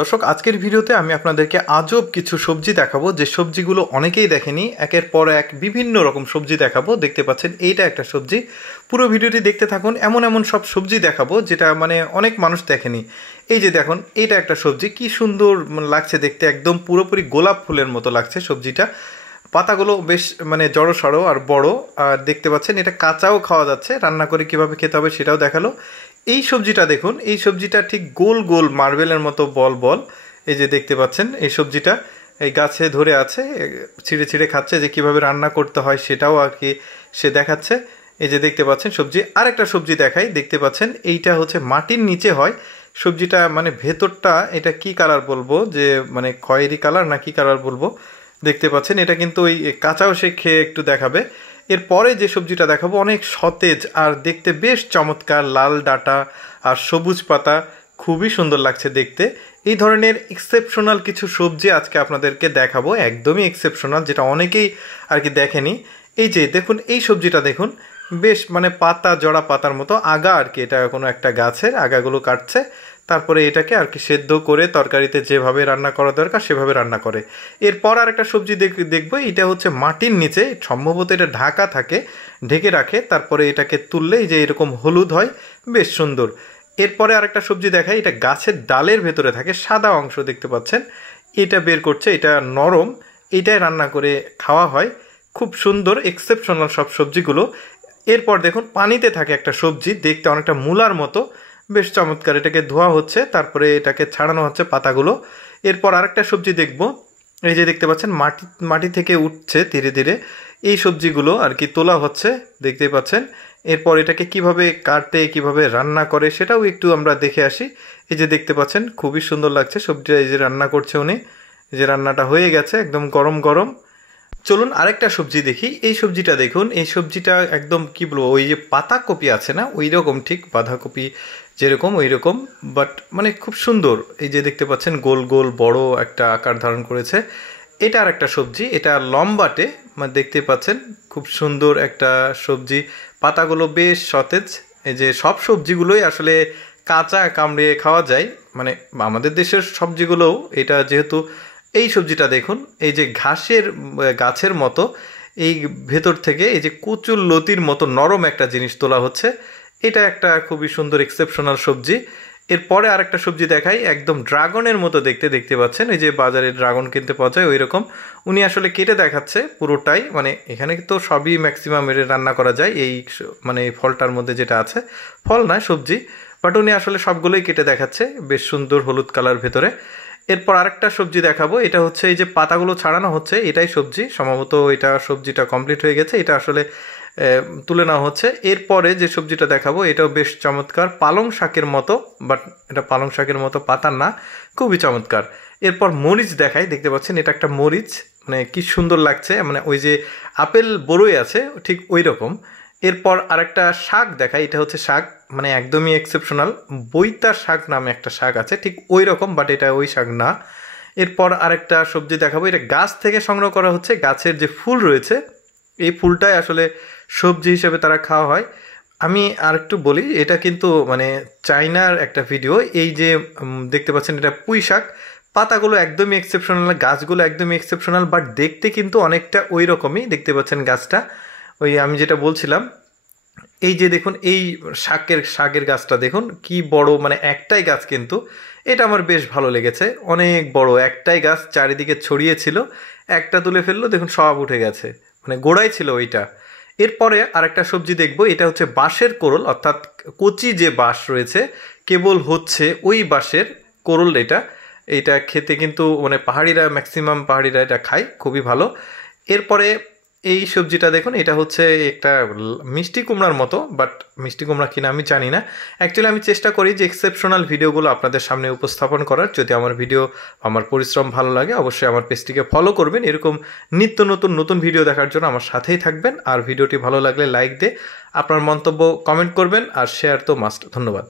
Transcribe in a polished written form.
দর্শক আজকের ভিডিওতে আমি আপনাদেরকে আজব কিছু সবজি দেখাবো যে সবজিগুলো অনেকেই দেখেনি। একের পর এক বিভিন্ন রকম সবজি দেখাবো। দেখতে পাচ্ছেন এইটা একটা সবজি। পুরো ভিডিওটি দেখতে থাকুন। এমন এমন সব সবজি দেখাবো যেটা অনেক মানুষ দেখেনি। এই যে দেখুন, এইটা একটা সবজি, কি সুন্দর লাগছে দেখতে, একদম পুরোপুরি গোলাপ ফুলের মতো লাগছে সবজিটা। পাতাগুলো বেশ জড়ো সড়ো আর বড়। আর দেখতে পাচ্ছেন এটা কাঁচাও খাওয়া যাচ্ছে, রান্না করে কিভাবে খেতে হবে সেটাও দেখালো। এই সবজিটা দেখুন, এই সবজিটা ঠিক গোল গোল মার্বেলের মতো বল বল। এই যে দেখতে পাচ্ছেন এই সবজিটা এই গাছে ধরে আছে, ছিঁড়ে ছিঁড়ে খাচ্ছে। যে কিভাবে রান্না করতে হয় সেটাও আর কি সে দেখাচ্ছে। এই যে দেখতে পাচ্ছেন সবজি। আরেকটা সবজি দেখাই, দেখতে পাচ্ছেন এইটা হচ্ছে মাটির নিচে হয় সবজিটা। ভেতরটা এটা কি কালার বলবো, যে খয়েরি কালার না কি কালার বলবো। দেখতে পাচ্ছেন এটা কিন্তু ওই কাঁচাও সে খেয়ে একটু দেখাবে। এরপরে যে সবজিটা দেখাবো অনেক সতেজ আর দেখতে বেশ চমৎকার, লাল ডাঁটা আর সবুজ পাতা, খুবই সুন্দর লাগছে দেখতে। এই ধরনের এক্সেপশনাল কিছু সবজি আজকে আপনাদেরকে দেখাবো, একদমই এক্সেপশনাল, যেটা অনেকেই আর কি দেখেনি। এই যে দেখুন, এই সবজিটা দেখুন, বেশ পাতা, জড়া পাতার মতো আগা আর কি। এটা কোনো একটা গাছের আগাগুলো কাটছে, তারপরে এটাকে আর কি সেদ্ধ করে তরকারিতে যেভাবে রান্না করা দরকার সেভাবে রান্না করে। এরপর আর একটা সবজি দেখবো, এটা হচ্ছে মাটির নিচে, সম্ভবত এটা ঢাকা থাকে, ঢেকে রাখে, তারপরে এটাকে তুললে এই যে এরকম হলুদ হয়, বেশ সুন্দর। এরপরে আরেকটা সবজি দেখাই, এটা গাছের ডালের ভেতরে থাকে, সাদা অংশ দেখতে পাচ্ছেন, এটা বের করছে, এটা নরম, এটাই রান্না করে খাওয়া হয়। খুব সুন্দর এক্সেপশনাল সব সবজিগুলো। এরপর দেখুন, পানিতে থাকে একটা সবজি, দেখতে অনেকটা মূলার মতো, বেশ চমৎকার। এটাকে ধোয়া হচ্ছে, তারপরে এটাকে ছাড়ানো হচ্ছে পাতাগুলো। এরপর আরেকটা সবজি দেখব, এই যে দেখতে পাচ্ছেন মাটি থেকে উঠছে ধীরে ধীরে, এই সবজিগুলো আর কি তোলা হচ্ছে, দেখতেই পাচ্ছেন। এরপর এটাকে কিভাবে কাটে, কিভাবে রান্না করে সেটাও একটু আমরা দেখে আসি। এই যে দেখতে পাচ্ছেন খুবই সুন্দর লাগছে সবজিটা, এই যে রান্না করছে উনি, এই যে রান্নাটা হয়ে গেছে একদম গরম গরম। চলুন আরেকটা সবজি দেখি। এই সবজিটা দেখুন, এই সবজিটা একদম কি বলবো, ওই যে পাতাকপি আছে না, ওই রকম, ঠিক বাঁধাকপি যেরকম ওই রকম, বাট খুব সুন্দর। এই যে দেখতে পাচ্ছেন গোল গোল বড় একটা আকার ধারণ করেছে। এটা আর একটা সবজি, এটা লম্বাটে, দেখতে পাচ্ছেন খুব সুন্দর একটা সবজি, পাতাগুলো বেশ সতেজ। এই যে সব সবজিগুলোই আসলে কাঁচা কামড়ে খাওয়া যায়, আমাদের দেশের সবজিগুলোও। এটা যেহেতু এই সবজিটা দেখুন, এই যে গাছের মতো, এই ভেতর থেকে এই যে কচুর লতির মতো নরম একটা জিনিস তোলা হচ্ছে। এটা একটা খুবই সুন্দর এক্সেপশনাল সবজি। এরপরে আরেকটা সবজি দেখাই, একদম ড্রাগনের মতো দেখতে, দেখতে পাচ্ছেন এই যে বাজারে ড্রাগন কিনতে পাওয়া যায় ওই রকম। উনি আসলে কেটে দেখাচ্ছে পুরোটাই, এখানে তো সবই ম্যাক্সিমাম এর রান্না করা যায়, এই এই ফলটার মধ্যে যেটা আছে, ফল না সবজি, বাট উনি আসলে সবগুলোই কেটে দেখাচ্ছে, বেশ সুন্দর হলুদ কালার ভেতরে। এরপর আরেকটা সবজি দেখাবো, এটা হচ্ছে এই যে পাতাগুলো ছাড়ানো হচ্ছে, এটাই সবজি সম্ভবত। এটা সবজিটা কমপ্লিট হয়ে গেছে, এটা আসলে তুলে নেওয়া হচ্ছে। এরপরে যে সবজিটা দেখাবো এটাও বেশ চমৎকার, পালং শাকের মতো, বাট এটা পালং শাকের মতো পাতা না, খুবই চমৎকার। এরপর মরিচ দেখাই, দেখতে পাচ্ছেন এটা একটা মরিচ, কি সুন্দর লাগছে, ওই যে আপেল বড়ই আছে ঠিক ওই রকম। এরপর আরেকটা শাক দেখাই, এটা হচ্ছে শাক, একদমই এক্সেপশনাল, বৈতা শাক নামে একটা শাক আছে ঠিক ওই রকম, বাট এটা ওই শাক না। এরপর আরেকটা সবজি দেখাবো, এটা গাছ থেকে সংগ্রহ করা হচ্ছে, গাছের যে ফুল রয়েছে এই ফুলটাই আসলে সবজি হিসেবে তারা খাওয়া হয়। আমি আরেকটু বলি, এটা কিন্তু চাইনার একটা ভিডিও। এই যে দেখতে পাচ্ছেন এটা পুঁই শাক, পাতাগুলো একদমই এক্সেপশনাল, গাছগুলো একদমই এক্সেপশনাল, বাট দেখতে কিন্তু অনেকটা ওই রকমই। দেখতে পাচ্ছেন গাছটা, ওই আমি যেটা বলছিলাম, এই যে দেখুন এই শাকের গাছটা দেখুন কি বড়, একটাই গাছ, কিন্তু এটা আমার বেশ ভালো লেগেছে, অনেক বড় একটাই গাছ, চারিদিকে ছড়িয়ে ছিল, একটা তুলে ফেললো দেখুন সব উঠে গেছে, গোড়াই ছিল ওইটা। এরপরে আরেকটা সবজি দেখবো, এটা হচ্ছে বাঁশের কোরল, অর্থাৎ কচি যে বাঁশ রয়েছে কেবল হচ্ছে ওই বাঁশের কোরল। এটা খেতে কিন্তু পাহাড়িরা, ম্যাক্সিমাম পাহাড়িরা এটা খায়, খুবই ভালো। এরপরে এই সবজিটা দেখুন, এটা হচ্ছে একটা মিষ্টি কুমড়ার মতো, বাট মিষ্টি কুমড়া কিনা আমি জানি না। অ্যাকচুয়ালি আমি চেষ্টা করি যে এক্সেপশনাল ভিডিওগুলো আপনাদের সামনে উপস্থাপন করার। যদি আমার ভিডিও, আমার পরিশ্রম ভালো লাগে, অবশ্যই আমার পেজটিকে ফলো করবেন। এরকম নিত্য নতুন ভিডিও দেখার জন্য আমার সাথেই থাকবেন। আর ভিডিওটি ভালো লাগলে লাইক দিয়ে আপনার মন্তব্য কমেন্ট করবেন, আর শেয়ার তো মাস্ট। ধন্যবাদ।